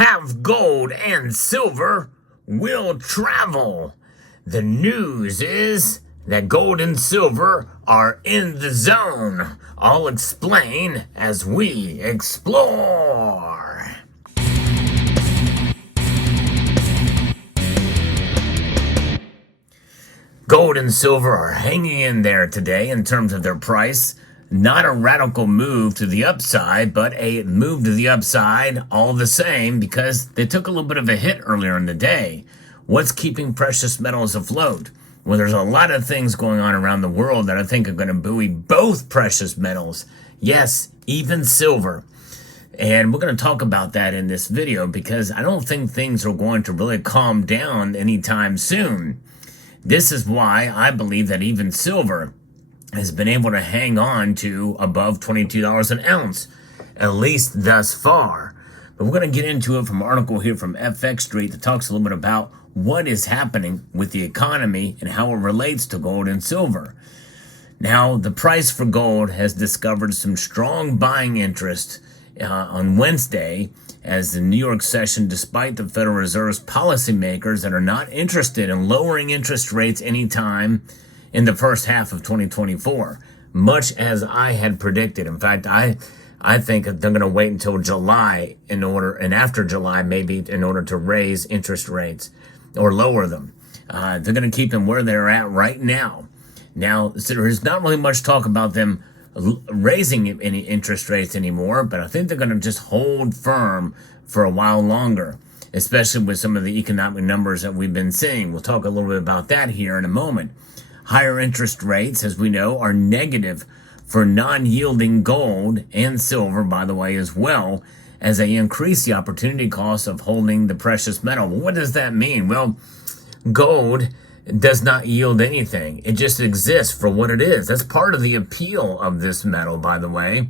have gold and silver will travel. The news is that gold and silver are in the zone. I'll explain as we explore. Gold and silver are hanging in there today in terms of their price. Not a radical move to the upside, but a move to the upside all the same because they took a little bit of a hit earlier in the day. What's keeping precious metals afloat? Well, there's a lot of things going on around the world that I think are going to buoy both precious metals. Yes, even silver. And we're going to talk about that in this video because I don't think things are going to really calm down anytime soon. This is why I believe that even silver has been able to hang on to above $22 an ounce, at least thus far. But we're going to get into it from an article here from FX Street that talks a little bit about what is happening with the economy and how it relates to gold and silver. Now, the price for gold has discovered some strong buying interest on Wednesday as the New York session, despite the Federal Reserve's policymakers that are not interested in lowering interest rates anytime in the first half of 2024, much as I had predicted. In fact, I think they're going to wait until July and after July maybe in order to raise interest rates or lower them. They're going to keep them where they're at right now. Now, so there's not really much talk about them raising any interest rates anymore, but I think they're going to just hold firm for a while longer, especially with some of the economic numbers that we've been seeing. We'll talk a little bit about that here in a moment. Higher interest rates, as we know, are negative for non-yielding gold and silver, by the way, as well, as they increase the opportunity cost of holding the precious metal. Well, what does that mean? Well, gold does not yield anything. It just exists for what it is. That's part of the appeal of this metal, by the way,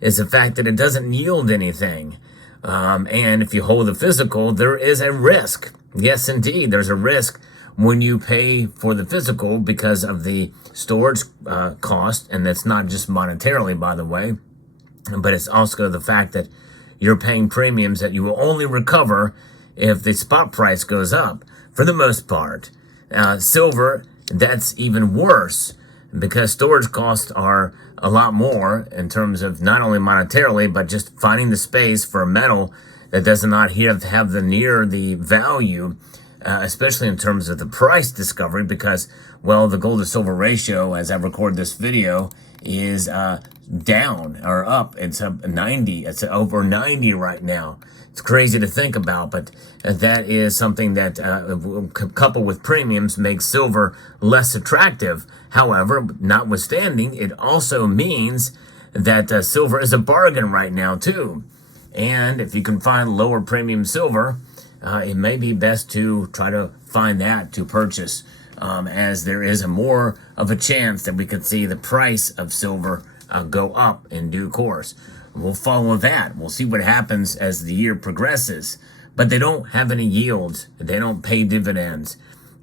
is the fact that it doesn't yield anything. And if you hold the physical, there is a risk. Yes, indeed, there's a risk when you pay for the physical because of the storage cost, and that's not just monetarily, by the way, but it's also the fact that you're paying premiums that you will only recover if the spot price goes up, for the most part. Silver, that's even worse because storage costs are a lot more in terms of not only monetarily, but just finding the space for a metal that does not have the value, especially in terms of the price discovery, because, well, the gold to silver ratio, as I record this video, is down or up. It's up 90. It's over 90 right now. It's crazy to think about, but that is something that, coupled with premiums, makes silver less attractive. However, notwithstanding, it also means that silver is a bargain right now, too. And if you can find lower premium silver, it may be best to try to find that to purchase, as there is more of a chance that we could see the price of silver go up in due course. We'll follow that. We'll see what happens as the year progresses. But they don't have any yields. They don't pay dividends.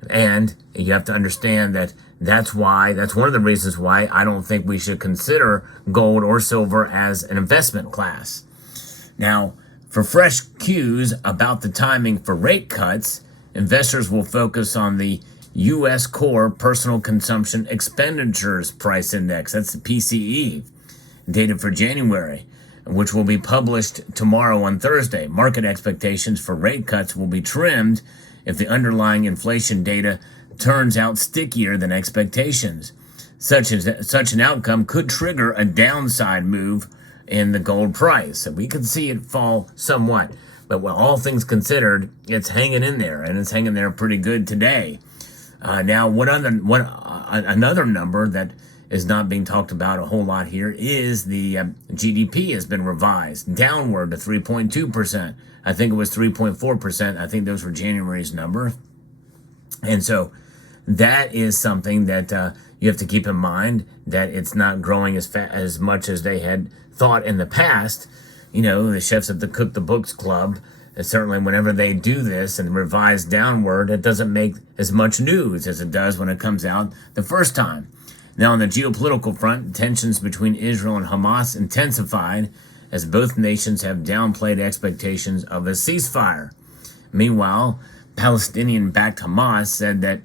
And you have to understand that that's one of the reasons why I don't think we should consider gold or silver as an investment class. Now, for fresh cues about the timing for rate cuts, investors will focus on the U.S. Core Personal Consumption Expenditures Price Index. That's the PCE, dated for January, which will be published tomorrow on Thursday. Market expectations for rate cuts will be trimmed if the underlying inflation data turns out stickier than expectations. Such an outcome could trigger a downside move in the gold price. So we could see it fall somewhat. But with all things considered, it's hanging in there, and it's hanging there pretty good today. Now, another number that is not being talked about a whole lot here is the GDP has been revised downward to 3.2%. I think it was 3.4%. I think those were January's number. And so that is something that you have to keep in mind, that it's not growing as much as they had thought in the past. You know, the chefs at the Cook the Books Club, certainly whenever they do this and revise downward, it doesn't make as much news as it does when it comes out the first time. Now, on the geopolitical front, tensions between Israel and Hamas intensified as both nations have downplayed expectations of a ceasefire. Meanwhile, Palestinian-backed Hamas said that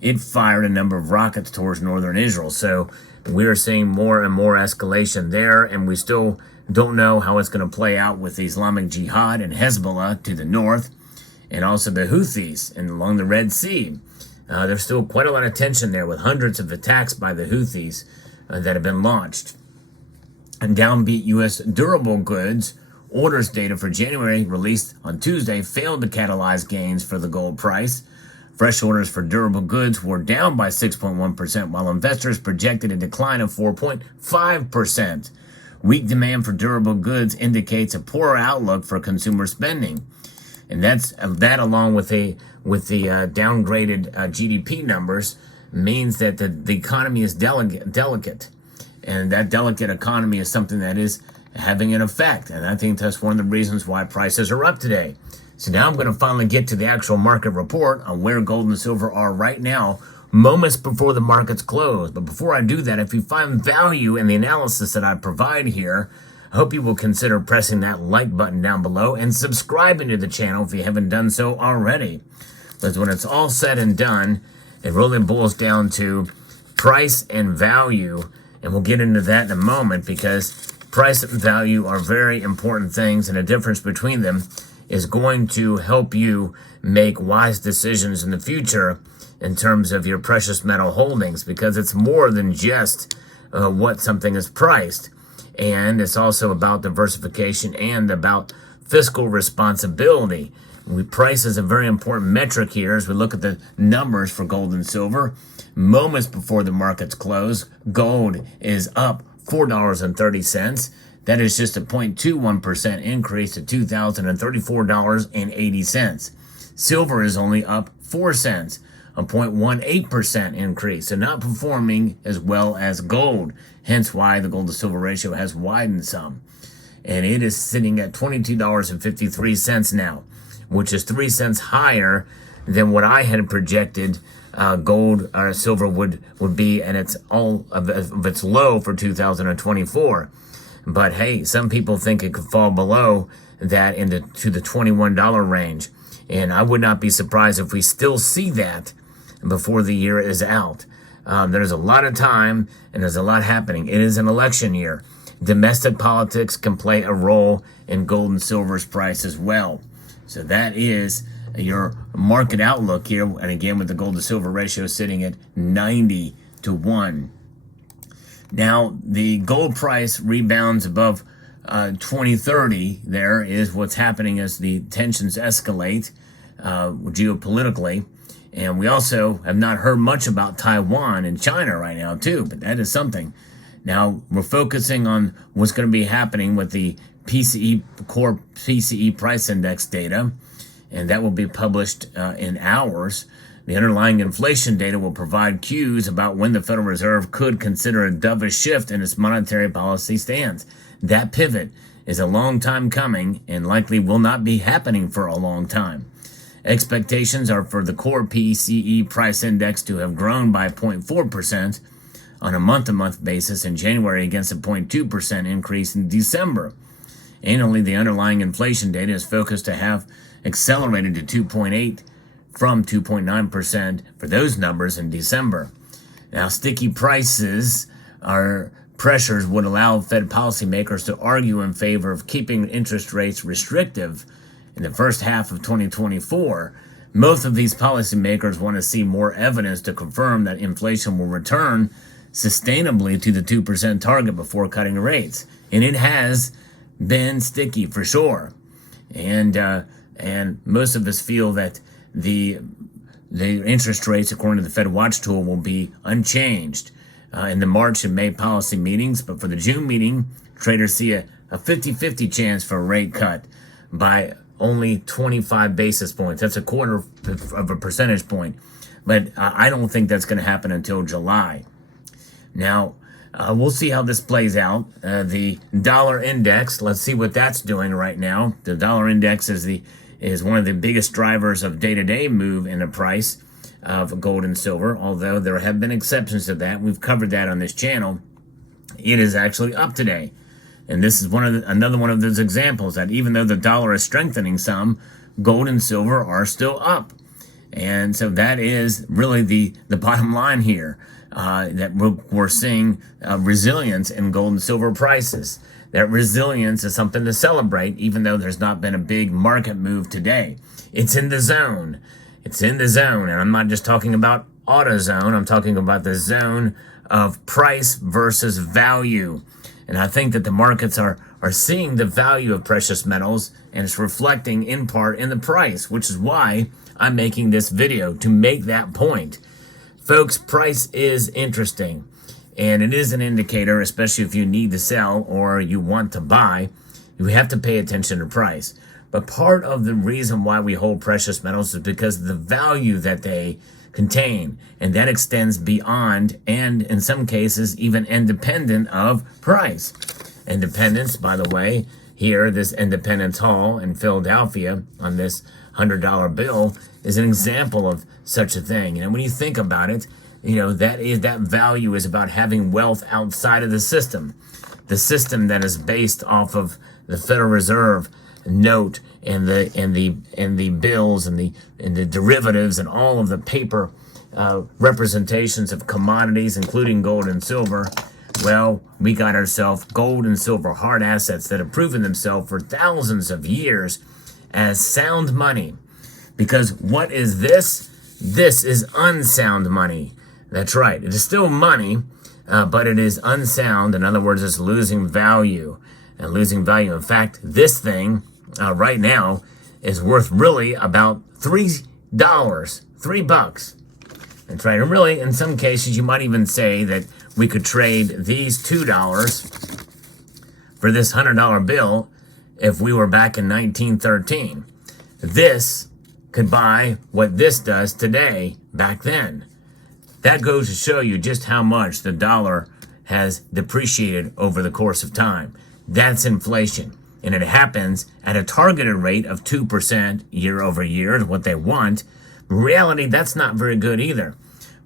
it fired a number of rockets towards northern Israel. So we're seeing more and more escalation there, and we still don't know how it's going to play out with the Islamic Jihad and Hezbollah to the north, and also the Houthis and along the Red Sea. There's still quite a lot of tension there with hundreds of attacks by the Houthis that have been launched. And downbeat U.S. durable goods orders data for January released on Tuesday failed to catalyze gains for the gold price. Fresh orders for durable goods were down by 6.1%, while investors projected a decline of 4.5%. Weak demand for durable goods indicates a poorer outlook for consumer spending. And that along with the downgraded GDP numbers means that the economy is delicate. And that delicate economy is something that is having an effect. And I think that's one of the reasons why prices are up today. So now I'm going to finally get to the actual market report on where gold and silver are right now, moments before the markets close. But before I do that, if you find value in the analysis that I provide here, I hope you will consider pressing that like button down below and subscribing to the channel if you haven't done so already. Because when it's all said and done, it really boils down to price and value. And we'll get into that in a moment, because price and value are very important things, and the difference between them is going to help you make wise decisions in the future in terms of your precious metal holdings, because it's more than just what something is priced. And it's also about diversification and about fiscal responsibility. Price is a very important metric here as we look at the numbers for gold and silver. Moments before the markets close, gold is up $4.30. That is just a 0.21% increase to $2,034.80. Silver is only up 4 cents, a 0.18% increase, so not performing as well as gold, hence why the gold to silver ratio has widened some. And it is sitting at $22.53 now, which is 3 cents higher than what I had projected gold or silver would be at its low for 2024. But hey, some people think it could fall below that to the $21 range. And I would not be surprised if we still see that before the year is out. There's a lot of time and there's a lot happening. It is an election year. Domestic politics can play a role in gold and silver's price as well. So that is your market outlook here. And again, with the gold to silver ratio sitting at 90 to 1. Now, the gold price rebounds above 2030. There is what's happening as the tensions escalate geopolitically. And we also have not heard much about Taiwan and China right now, too. But that is something. Now, we're focusing on what's going to be happening with the core PCE price index data. And that will be published in hours. The underlying inflation data will provide cues about when the Federal Reserve could consider a dovish shift in its monetary policy stance. That pivot is a long time coming and likely will not be happening for a long time. Expectations are for the core PCE price index to have grown by 0.4% on a month-to-month basis in January against a 0.2% increase in December. Annually, the underlying inflation data is focused to have accelerated to 2.8% from 2.9% for those numbers in December. Now, sticky prices pressures would allow Fed policymakers to argue in favor of keeping interest rates restrictive in the first half of 2024. Most of these policymakers want to see more evidence to confirm that inflation will return sustainably to the 2% target before cutting rates. And it has been sticky for sure. And most of us feel that the interest rates, according to the Fed Watch Tool, will be unchanged in the March and May policy meetings. But for the June meeting, traders see a 50-50 chance for a rate cut by only 25 basis points. That's a quarter of a percentage point. But I don't think that's going to happen until July. Now, we'll see how this plays out. The dollar index, let's see what that's doing right now. The dollar index is one of the biggest drivers of day-to-day move in the price of gold and silver, although there have been exceptions to that. We've covered that on this channel. It is actually up today. And this is another one of those examples that even though the dollar is strengthening some, gold and silver are still up. And so that is really the bottom line here, that we're seeing resilience in gold and silver prices. That resilience is something to celebrate, even though there's not been a big market move today. It's in the zone. It's in the zone. And I'm not just talking about AutoZone. I'm talking about the zone of price versus value. And I think that the markets are seeing the value of precious metals, and it's reflecting in part in the price, which is why I'm making this video, to make that point. Folks, price is interesting, and it is an indicator, especially if you need to sell or you want to buy. You have to pay attention to price. But part of the reason why we hold precious metals is because of the value that they contain, and that extends beyond and in some cases even independent of price. Independence, by the way, here, this Independence Hall in Philadelphia on this $100 bill is an example of such a thing. And when you think about it, that value is about having wealth outside of the system that is based off of the Federal Reserve note and the bills and the derivatives and all of the paper representations of commodities, including gold and silver. Well, we got ourselves gold and silver hard assets that have proven themselves for thousands of years as sound money. Because what is this? This is unsound money. That's right. It is still money, but it is unsound. In other words, it's losing value. And losing value. In fact, this thing right now is worth really about $3, $3. That's right. And really, in some cases, you might even say that we could trade these $2 for this $100 bill if we were back in 1913. This could buy what this does today back then. That goes to show you just how much the dollar has depreciated over the course of time. That's inflation. And it happens at a targeted rate of 2% year over year is what they want. In reality, that's not very good either,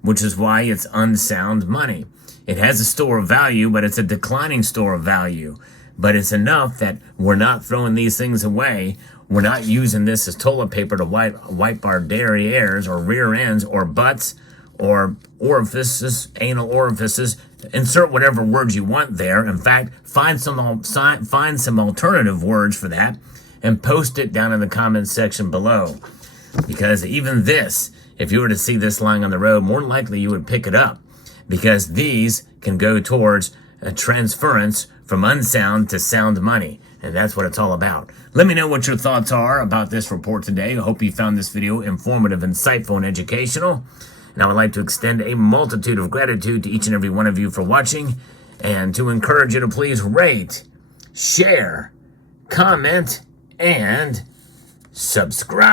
which is why it's unsound money. It has a store of value, but it's a declining store of value. But it's enough that we're not throwing these things away. We're not using this as toilet paper to wipe our derrieres or rear ends or butts or orifices, anal orifices. Insert whatever words you want there. In fact, find some alternative words for that and post it down in the comments section below. Because even this, if you were to see this lying on the road, more than likely you would pick it up, because these can go towards a transference from unsound to sound money. And that's what it's all about. Let me know what your thoughts are about this report today. I hope you found this video informative, insightful, and educational. And I would like to extend a multitude of gratitude to each and every one of you for watching, and to encourage you to please rate, share, comment, and subscribe.